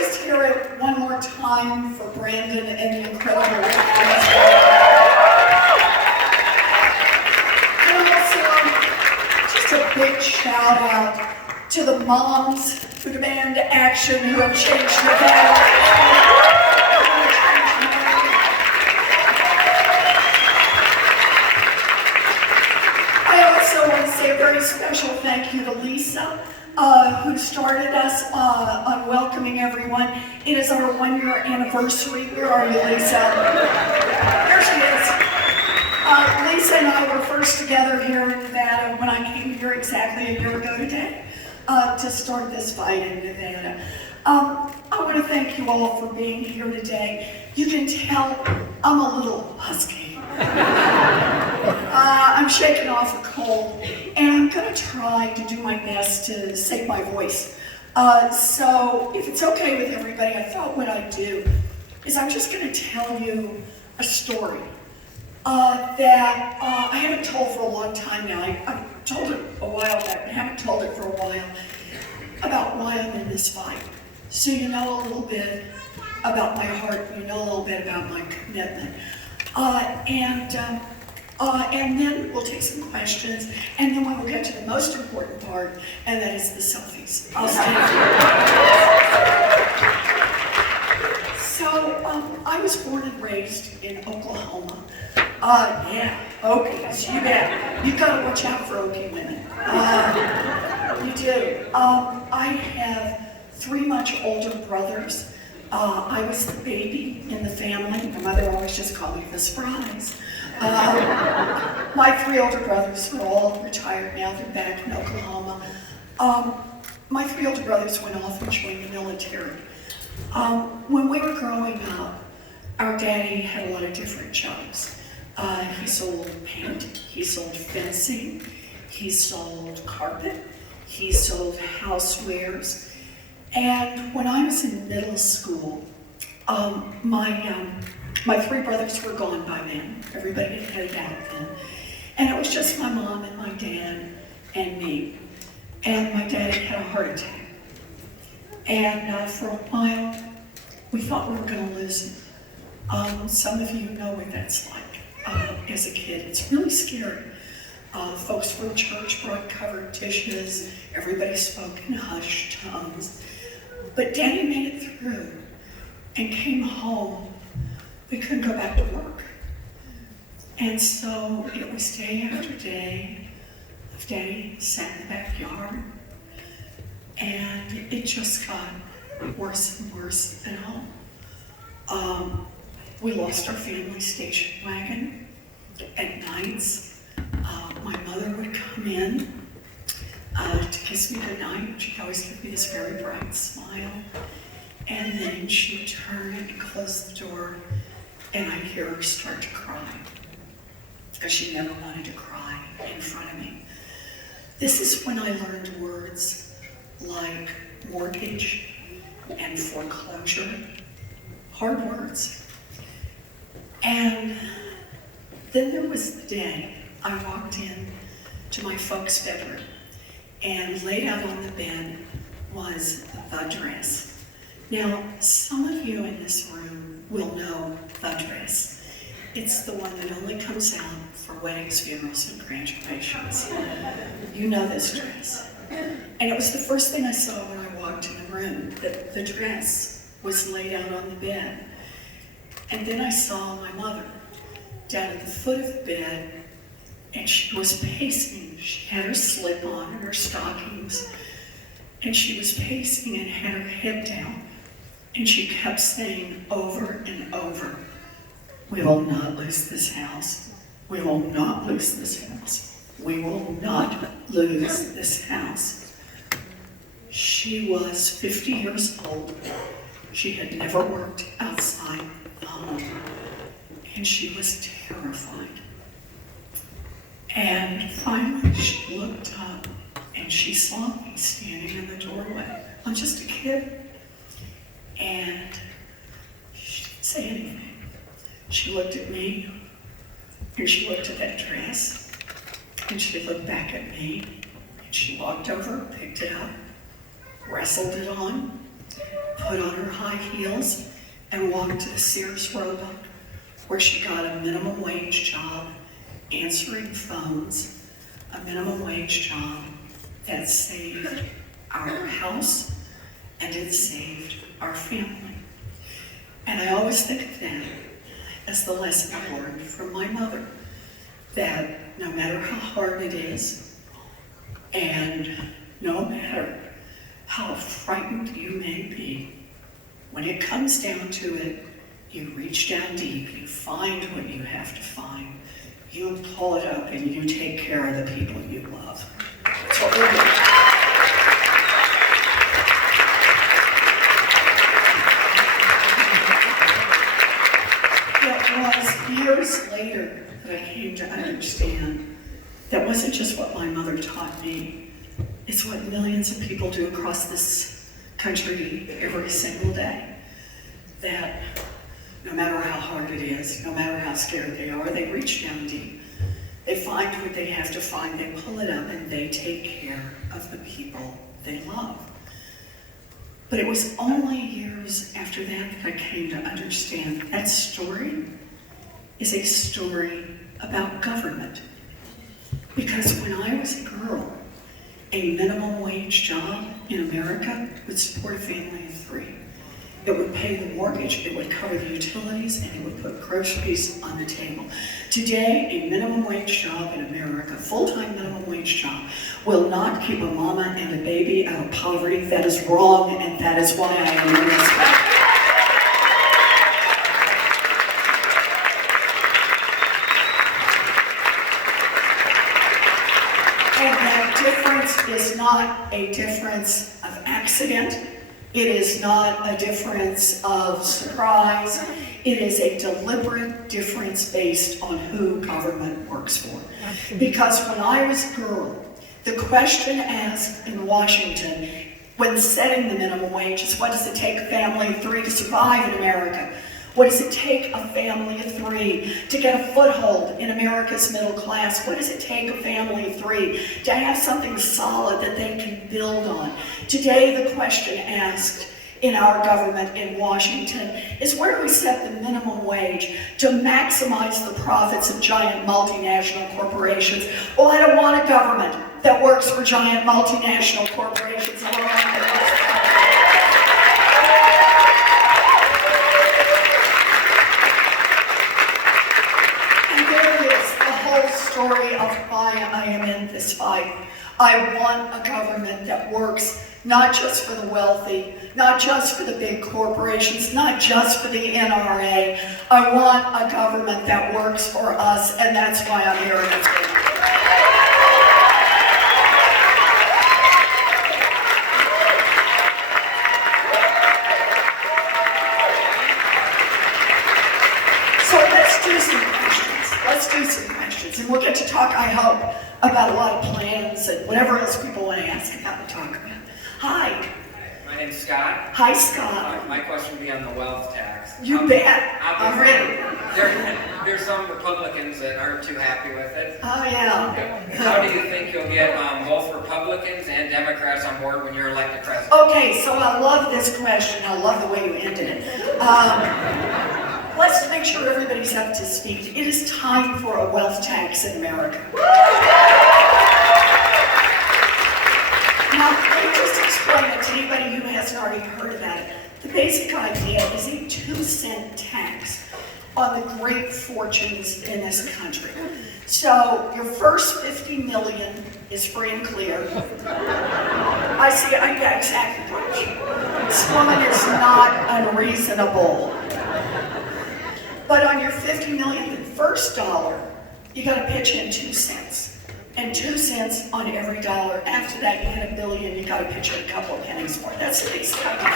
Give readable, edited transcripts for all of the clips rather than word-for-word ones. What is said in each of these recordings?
just hear it one more time for Brandon and the incredible work. And also, just a big shout out to the moms who demand action, who have changed Nevada. I also want to say a very special thank you to Lisa, who started us on welcoming everyone. It is our 1-year anniversary. Where are you, Lisa? There she is. Lisa and I were first together here in Nevada when I came here exactly a year ago today to start this fight in Nevada. I want to thank you all for being here today. You can tell I'm a little husky. I'm shaking off a cold, and I'm going to try to do my best to save my voice. So if it's okay with everybody, I thought what I'd do is I'm just going to tell you a story that I haven't told for a long time now. I've told it a while back, but haven't told it for a while, about why I'm in this fight. So you know a little bit about my heart, you know a little bit about my commitment. And then we'll take some questions, and then we'll get to the most important part, and that is the selfies. I'll stay here. So, I was born and raised in Oklahoma. Yeah, Okies, you bet. You've got to watch out for Okie women. You do. I have 3 much older brothers. I was the baby in the family. My mother always just called me the surprise. My 3 older brothers are all retired now. They're back in Oklahoma. My 3 older brothers went off and joined the military. When we were growing up, our daddy had a lot of different jobs. He sold paint, he sold fencing, he sold carpet, he sold housewares. And when I was in middle school, my 3 brothers were gone by then. Everybody had headed out then. And it was just my mom and my dad and me. And my daddy had a heart attack. And for a while, we thought we were going to lose him. Some of you know what that's like as a kid. It's really scary. Folks from church brought covered dishes. Everybody spoke in hushed tones. But Daddy made it through and came home. We couldn't go back to work. And so it was day after day of Daddy sat in the backyard. And it just got worse and worse at home. We lost our family station wagon at nights. My mother would come in to kiss me goodnight. She'd always give me this very bright smile. And then she'd turn and close the door, and I'd hear her start to cry, because she never wanted to cry in front of me. This is when I learned words like mortgage and foreclosure, hard words. And then there was the day I walked in to my folks' bedroom, and laid out on the bed was the dress. Now, some of you in this room will know the dress. It's the one that only comes out for weddings, funerals, and graduations. You know this dress. And it was the first thing I saw when I walked in the room, that the dress was laid out on the bed. And then I saw my mother down at the foot of the bed, and she was pacing. She had her slip on and her stockings, and she was pacing and had her head down. And she kept saying over and over, "We will not lose this house. We will not lose this house. We will not lose this house." She was 50 years old. She had never worked outside the home, and she was terrified. And finally she looked up and she saw me standing in the doorway. I'm just a kid. And she didn't say anything. She looked at me, and she looked at that dress, and she looked back at me, and she walked over, picked it up, wrestled it on, put on her high heels and walked to the Sears Roebuck, where she got a minimum wage job answering phones, a minimum wage job that saved our house and it saved our family. And I always think of that as the lesson I learned from my mother, that no matter how hard it is, and no matter how frightened you may be, when it comes down to it, you reach down deep, you find what you have to find, you pull it up, and you take care of the people you love. That's what we're doing. It was years later that I came to understand that wasn't just what my mother taught me, it's what millions of people do across this country every single day. That no matter how hard it is, no matter how scared they are, they reach down deep. They find what they have to find, they pull it up, and they take care of the people they love. But it was only years after that I came to understand that story is a story about government. Because when I was a girl, a minimum wage job in America would support a family of 3. It would pay the mortgage, it would cover the utilities, and it would put groceries on the table. Today, a minimum wage job in America, full-time minimum wage job, will not keep a mama and a baby out of poverty. That is wrong, and that is why I am in this country. And that difference is not a difference of accident. It is not a difference of surprise. It is a deliberate difference based on who government works for. Because when I was a girl, the question asked in Washington when setting the minimum wage is, what does it take a family of 3 to survive in America? What does it take a family of 3 to get a foothold in America's middle class? What does it take a family of 3 to have something solid that they can build on? Today, the question asked in our government in Washington is, where do we set the minimum wage to maximize the profits of giant multinational corporations? Well, I don't want a government that works for giant multinational corporations. I don't want story of why I am in this fight. I want a government that works not just for the wealthy, not just for the big corporations, not just for the NRA. I want a government that works for us, and that's why I'm here in this country. So let's do some questions, and we'll get to talk, I hope, about a lot of plans and whatever else people want to ask about and talk about. Hi. My name's Scott. Hi, Scott. My question would be on the wealth tax. You bet. I'm ready. There's some Republicans that aren't too happy with it. Oh, yeah. How do you think you'll get both Republicans and Democrats on board when you're elected president? Okay, so I love this question. I love the way you ended it. Let's make sure everybody's up to speed. It is time for a wealth tax in America. Now, let me just explain it to anybody who hasn't already heard about it. The basic idea is a 2-cent tax on the great fortunes in this country. So your first 50 million is free and clear. I see, yeah, exactly right. This woman is not unreasonable. But on your 50 millionth first dollar, you got to pitch in 2 cents. And 2 cents on every dollar. After that, you hit $1 billion, you got to pitch in a couple of pennies more. That's the basic idea.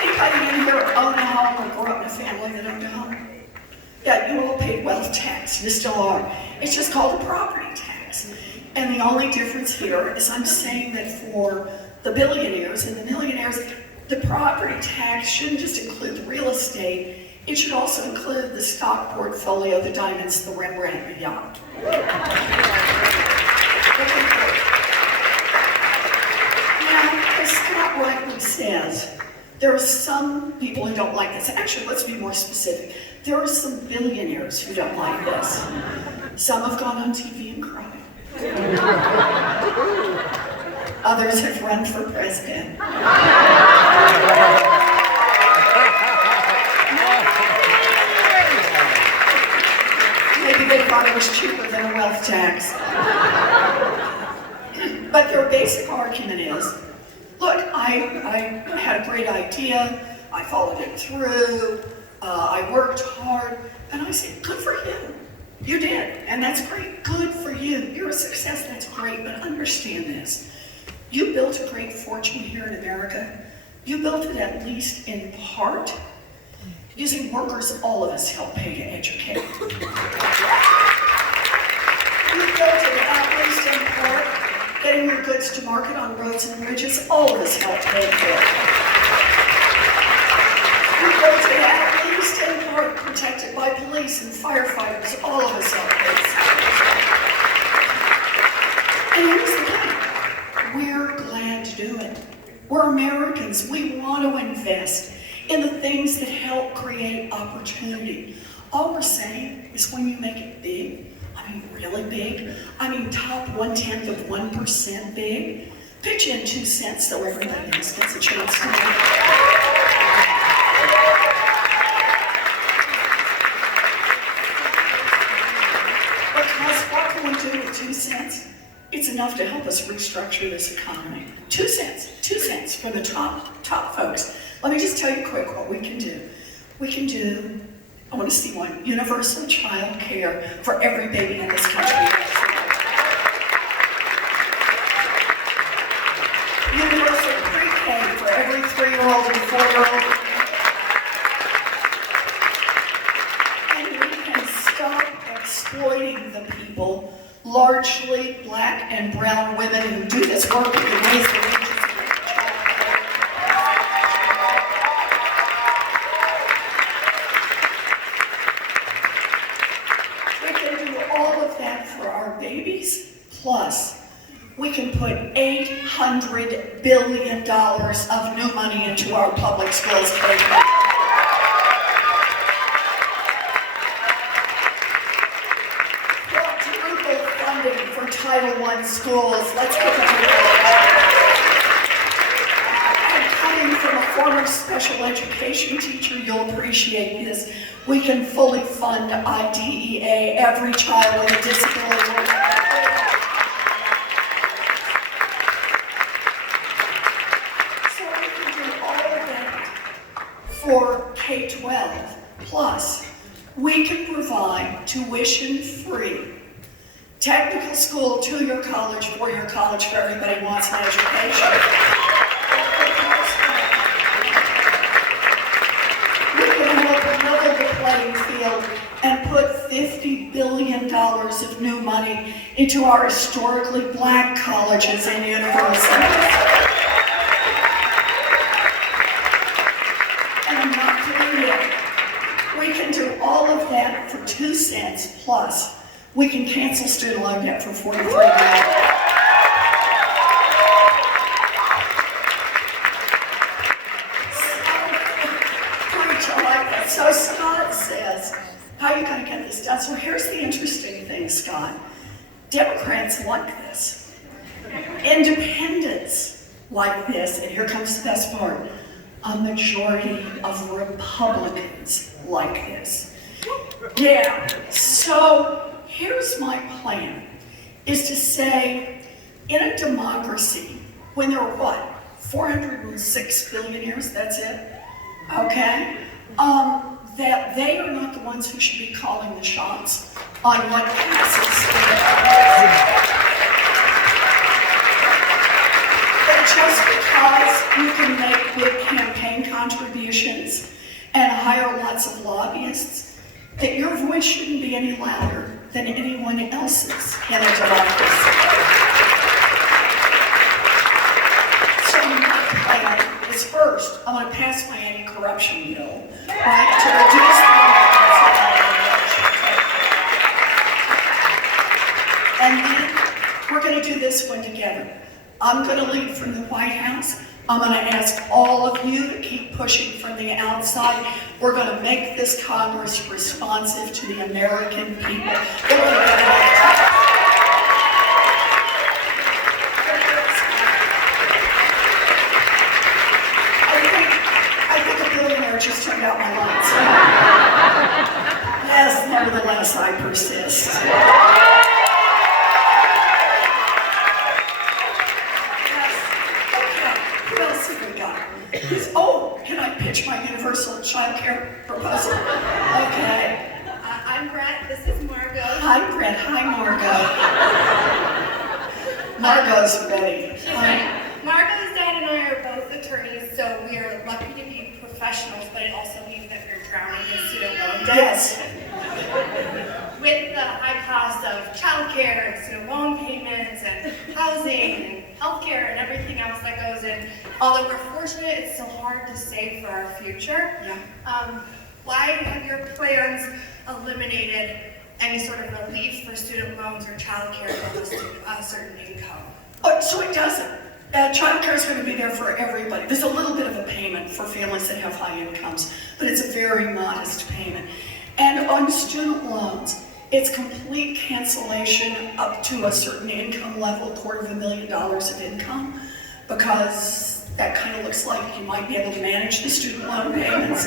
Anybody in here own a home or grew up in a family that owned a home? Yeah, you all paid wealth tax. You still are. It's just called a property tax. And the only difference here is I'm saying that for the billionaires and the millionaires, the property tax shouldn't just include the real estate, it should also include the stock portfolio, the diamonds, the Rembrandt, the yacht. actually says there are some people who don't like this. Actually, let's be more specific. There are some billionaires who don't like this. Some have gone on TV and cried. Others have run for president. Maybe they thought it was cheaper than a wealth tax. But their basic argument is, look, I had a great idea, I followed it through, I worked hard, and I said, good for you. You did, and that's great. Good for you. You're a success, that's great, but understand this. You built a great fortune here in America. You built it at least in part using workers all of us help pay to educate. You built it at least in part getting your goods to market on roads and bridges, all of us helped pay for it. You built it at least in part protected by police and firefighters, all of us helped pay for it. And here's the thing, we're glad to do it. We're Americans, we want to invest in the things that help create opportunity. All we're saying is when you make it big, I mean really big, I mean top 0.1% big, pitch in 2 cents so everybody else gets a chance to do it. Because what can we do with 2 cents? It's enough to help us restructure this economy. 2 cents for the top folks. Let me just tell you quick what we can do. We can do, I want to see one, universal child care for every baby in this country. Universal pre-K for every 3-year-old and 4-year-old. And we can stop exploiting the people, largely black and brown women who do this work in ways that we just plus, we can put $800 billion of new money into our public schools. Quadruple funding for Title I schools. Let's get it. And coming from a former special education teacher, you'll appreciate this. We can fully fund IDEA, every child with a disability. For K-12, plus we can provide tuition-free technical school, 2-year college, 4-year college for everybody who wants an education. We can help level the playing field and put $50 billion of new money into our historically black colleges and universities. We can do all of that for 2 cents, plus we can cancel student loan debt for $43 billion. So Scott says, how are you going to get this done? So here's the interesting thing, Scott. Democrats like this. Independents like this, and here comes the best part. A majority of Republicans like this. Yeah, so here's my plan, is to say, in a democracy, when there are what, 406 billionaires, that's it, okay? That they are not the ones who should be calling the shots on what passes. Just because you can make big campaign contributions and hire lots of lobbyists, that your voice shouldn't be any louder than anyone else's in a democracy. So my plan is first, I'm going to pass my anti-corruption bill, right, to reduce the and then we're going to do this one together. I'm going to lead from the White House. I'm going to ask all of you to keep pushing from the outside. We're going to make this Congress responsive to the American people. We're going to get it out. I think a billionaire just turned out my lights. Yes, nevertheless, I persist. Oh, can I pitch my universal child care proposal? Okay. I'm Brett, this is Margot. Hi, Brett. Hi, Margot. Margot's ready. She's ready. Margot's dad and I are both attorneys, so we are lucky to be professionals, but it also means that we're drowning in student loan debt. Yes. With the high cost of childcare and student loan payments and housing and healthcare and everything else that goes in, although we're fortunate, it's still hard to save for our future. Yeah. Why have your plans eliminated any sort of relief for student loans or childcare below a certain income? Oh, so it doesn't. Child care is going to be there for everybody. There's a little bit of a payment for families that have high incomes, but it's a very modest payment. And on student loans, it's complete cancellation up to a certain income level, $250,000 of income, because that kind of looks like you might be able to manage the student loan payments.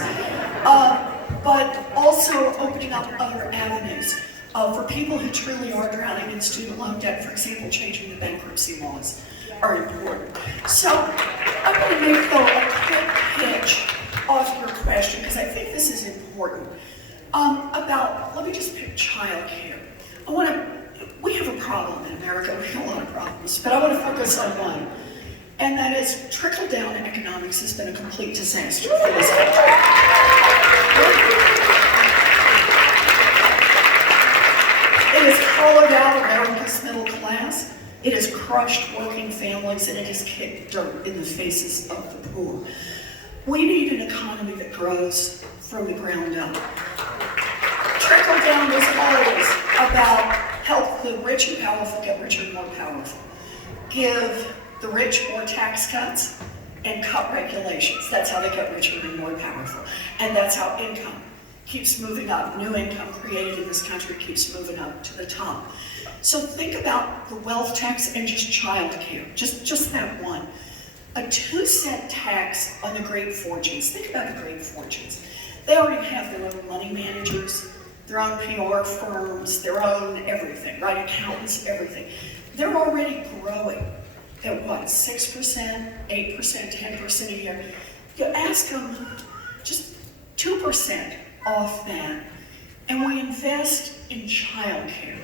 But also opening up other avenues for people who truly are drowning in student loan debt. For example, changing the bankruptcy laws are important. So I'm going to make, though, a quick pitch off your question, because I think this is important. Let me just pick child care. We have a problem in America, we have a lot of problems, but I want to focus on one. And that is trickle-down economics has been a complete disaster for this country. It has hollowed out America's middle class. It has crushed working families, and it has kicked dirt in the faces of the poor. We need an economy that grows from the ground up. Trickle-down was always about help the rich and powerful get richer and more powerful. Give the rich more tax cuts and cut regulations. That's how they get richer and more powerful. And that's how income keeps moving up. New income created in this country keeps moving up to the top. So think about the wealth tax and just child care, just that one. A 2-cent tax on the great fortunes. Think about the great fortunes. They already have their own money managers, their own PR firms, their own everything, right? Accountants, everything. They're already growing at what, 6%, 8%, 10% a year. You ask them just 2% off that, and we invest in childcare.